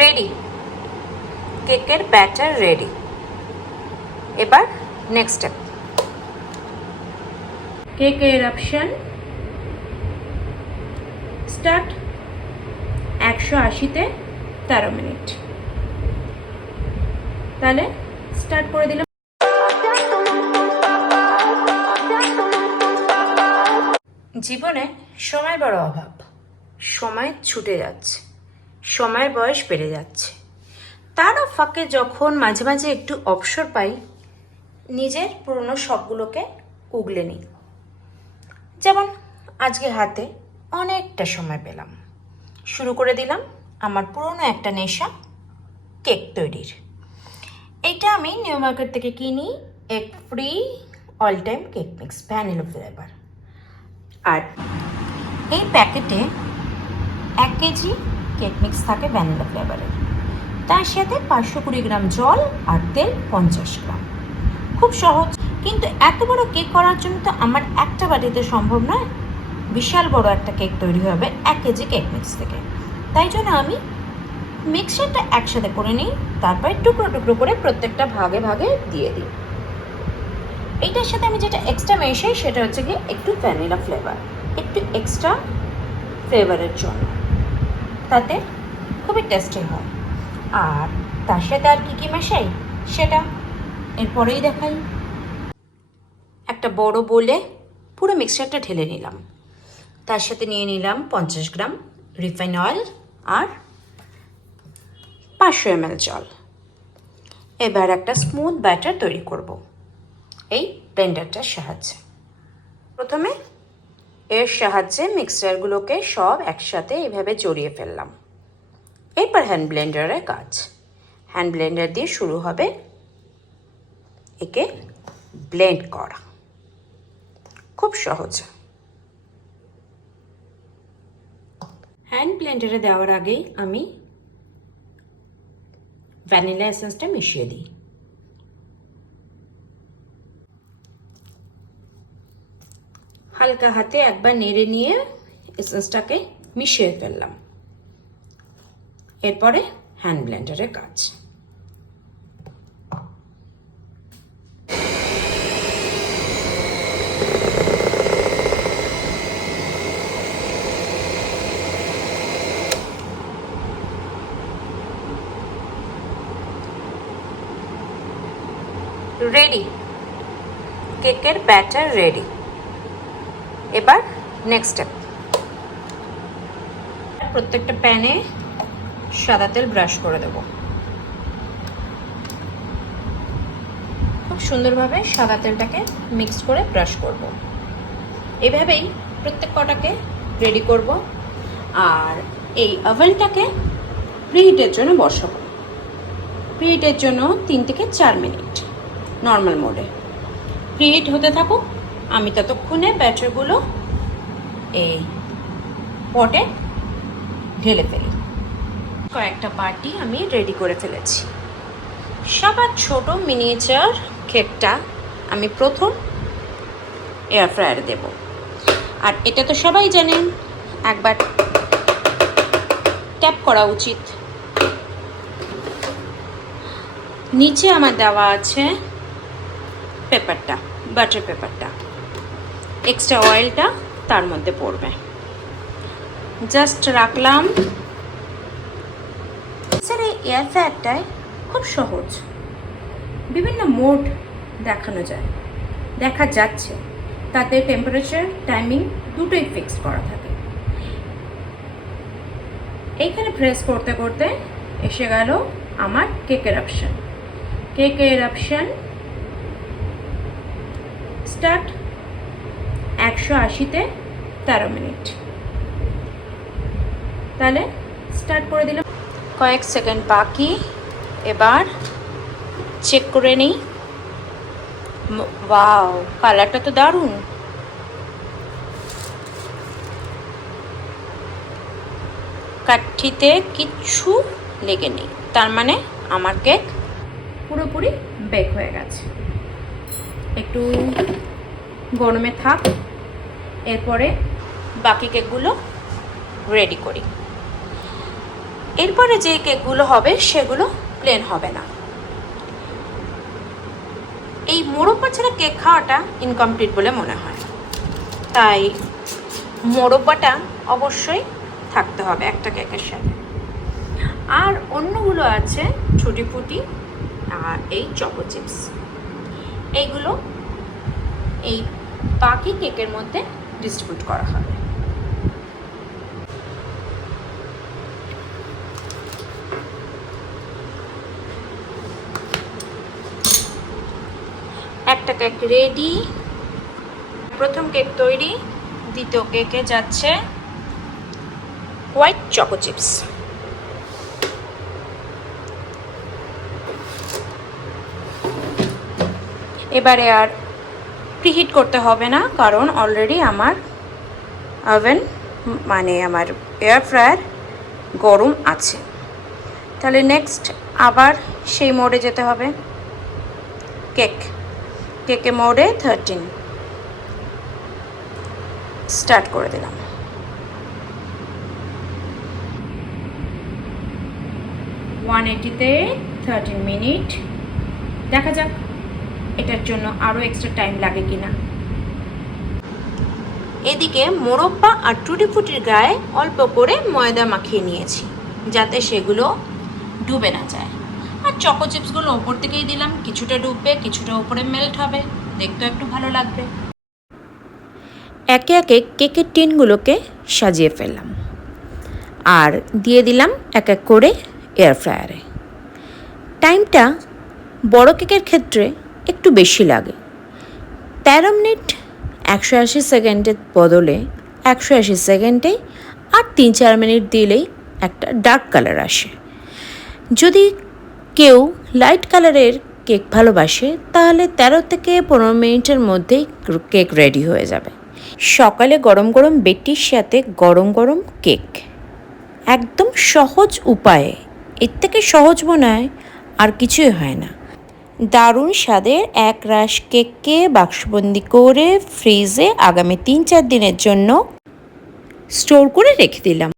Ready, কেকের batter ready. এবার next step, কেকের অপশন স্টার্ট 180-তে 13 মিনিট। তাহলে স্টার্ট করে দিলাম। জীবনে সময় বড় অভাব, সময় ছুটে যাচ্ছে, সময়ের বয়স বেড়ে যাচ্ছে। তারও ফাঁকে যখন মাঝে মাঝে একটু অবসর পাই, নিজের পুরনো শখগুলোকে উগলে নিই। যেমন আজকে হাতে অনেকটা সময় পেলাম, শুরু করে দিলাম আমার পুরনো একটা নেশা, কেক তৈরির। এইটা আমি নিউ মার্কেট থেকে কিনি, এক free all time cake mix vanilla flavour. আর এই প্যাকেটে 1 কেজি কেক মিক্স থাকে ভ্যানিলা ফ্লেভারের। তার সাথে 520 গ্রাম জল আর তেল 50 গ্রাম। খুব সহজ, কিন্তু এত বড় কেক করার জন্য তো আমার একটা বাটিতে সম্ভব নয়। বিশাল বড় একটা কেক তৈরি হবে 1 কেজি কেক মিক্স থেকে। তাই জন্য আমি মিক্সচারটা একসাথে করে নিই, তারপরে টুকরো টুকরো করে প্রত্যেকটা ভাগে ভাগে দিয়ে দিই। এইটার সাথে আমি যেটা এক্সট্রা মেশাই সেটা হচ্ছে গিয়ে একটু ভ্যানিলা ফ্লেভার, একটু এক্সট্রা ফ্লেভারের জন্য, তাতে খুবই টেস্টি হয়। আর তার সাথে আর কী কী মেশাই সেটা এরপরেই দেখাই। একটা বড় বোলে পুরো মিক্সচারটা ঢেলে নিলাম। তার সাথে নিয়ে নিলাম 50 গ্রাম রিফাইন অয়েল আর 500 ml জল। এবার একটা স্মুথ ব্যাটার তৈরি করব এই ব্লেন্ডারটার সাহায্যে। প্রথমে এর সাহায্যে মিক্সচারগুলোকে সব একসাথে এভাবে জড়িয়ে ফেললাম। এরপর হ্যান্ড ব্লেন্ডারের কাজ। হ্যান্ড ব্লেন্ডার দিয়ে শুরু হবে একে ব্লেন্ড করা। খুব সহজ। হ্যান্ড ব্লেন্ডারে দেওয়ার আগেই আমি ভ্যানিলা এসেন্সটা মিশিয়ে দিই। হালকা হাতে একবার নেড়ে নিয়ে এসেন্সটাকে মিশিয়ে ফেললাম। এরপরে হ্যান্ড ব্লেন্ডারের কাজ। রেডি, কেকের ব্যাটার রেডি। এবার নেক্সট স্টেপ, প্রত্যেকটা প্যানে সাদা তেল ব্রাশ করে দেব। খুব সুন্দরভাবে সাদা তেলটাকে মিক্স করে ব্রাশ করব। এভাবেই প্রত্যেক কটাকে রেডি করব। আর এই ওভেনটাকে প্রিহিটের জন্য বসাবো। প্রিহিটের জন্য 3 থেকে 4 মিনিট নর্মাল মোডে প্রিহিট হতে থাকুক। আমি ততক্ষণে ব্যাটারগুলো এই পটে ঢেলে ফেলি। কয়েকটা বাটি আমি রেডি করে ফেলেছি। সবার ছোট মিনিয়েচার কেকটা আমি প্রথম এয়ার ফ্রায়ারে দেব। আর এটা তো সবাই জানেন, একবার ট্যাপ করা উচিত। নিচে আমার দেওয়া আছে পেপারটা, বাটার পেপারটা। এক্সট্রা অয়েলটা তার মধ্যে পড়বে। জাস্ট রাখলাম। স্যার এই এয়ার ফ্রায়ারটায় খুব সহজ, বিভিন্ন মোড দেখানো যায়, দেখা যাচ্ছে। তাতে টেম্পারেচার, টাইমিং দুটোই ফিক্স করা থাকে। এইখানে প্রেস করতে করতে এসে গেল আমার কেকের অপশন। কেকের অপশন স্টার্ট 180-তে 13 মিনিট। তাহলে স্টার্ট করে দিলাম। কয়েক সেকেন্ড বাকি, এবার চেক করে নিই। ওয়াও, কালারটা তো দারুণ। কাঠিতে কিচ্ছু লেগে নেই, তার মানে আমার কেক পুরোপুরি বেক হয়ে গেছে। একটু গরমে থাক, এরপরে বাকি কেকগুলো রেডি করি। এরপরে যে কেকগুলো হবে সেগুলো প্লেন হবে না। এই মোরব্বা ছাড়া কেক খাওয়াটা ইনকমপ্লিট বলে মনে হয়, তাই মোরব্বাটা অবশ্যই থাকতে হবে একটা কেকের সাথে। আর অন্যগুলো আছে ছুটি ফুটি আর এই চকো চিপস, এইগুলো এই বাকি কেকের মধ্যে ডিস্ট্রিবিউট করা হবে। একটা কেক রেডি, প্রথম কেক তৈরি। দ্বিতীয় কেকে যাচ্ছে হোয়াইট চকো চিপস। এবারে আর প্রিহিট করতে হবে না, কারণ অলরেডি আমার ওভেন মানে আমার এয়ার ফ্রায়ার গরম আছে। তাহলে নেক্সট আবার সেই মোডে যেতে হবে। কেকে মোডে 13 স্টার্ট করে দিলাম। 180-তে 13 মিনিট। দেখা যাক এটার জন্য আরও এক্সট্রা টাইম লাগে কিনা। এদিকে মোরব্বা আর টুটি ফুটির গায়ে অল্প করে ময়দা মাখিয়ে নিয়েছি, যাতে সেগুলো ডুবে না যায়। আর চকো চিপসগুলো ওপর থেকেই দিলাম, কিছুটা ডুববে কিছুটা ওপরে মেল্ট হবে, দেখতে একটু ভালো লাগবে। একে একে কেকের টিনগুলোকে সাজিয়ে ফেললাম আর দিয়ে দিলাম এক এক করে এয়ার ফ্রায়ারে। টাইমটা বড় কেকের ক্ষেত্রে একটু বেশি লাগে। 13 মিনিট 180 সেকেন্ডের বদলে 180 সেকেন্ডে আর 3-4 মিনিট দিলেই একটা ডার্ক কালার আসে। যদি কেউ লাইট কালারের কেক ভালোবাসে তাহলে 13 থেকে 15 মিনিটের মধ্যেই কেক রেডি হয়ে যাবে। সকালে গরম গরম বেটির সাথে গরম গরম কেক, একদম সহজ উপায়ে। এর থেকে সহজ মনে হয় আর কিছুই হয় না। দারুণ স্বাদের এক রাশ কেককে বাক্সবন্দি করে ফ্রিজে আগামী 3-4 দিনের জন্য স্টোর করে রেখে দিলাম।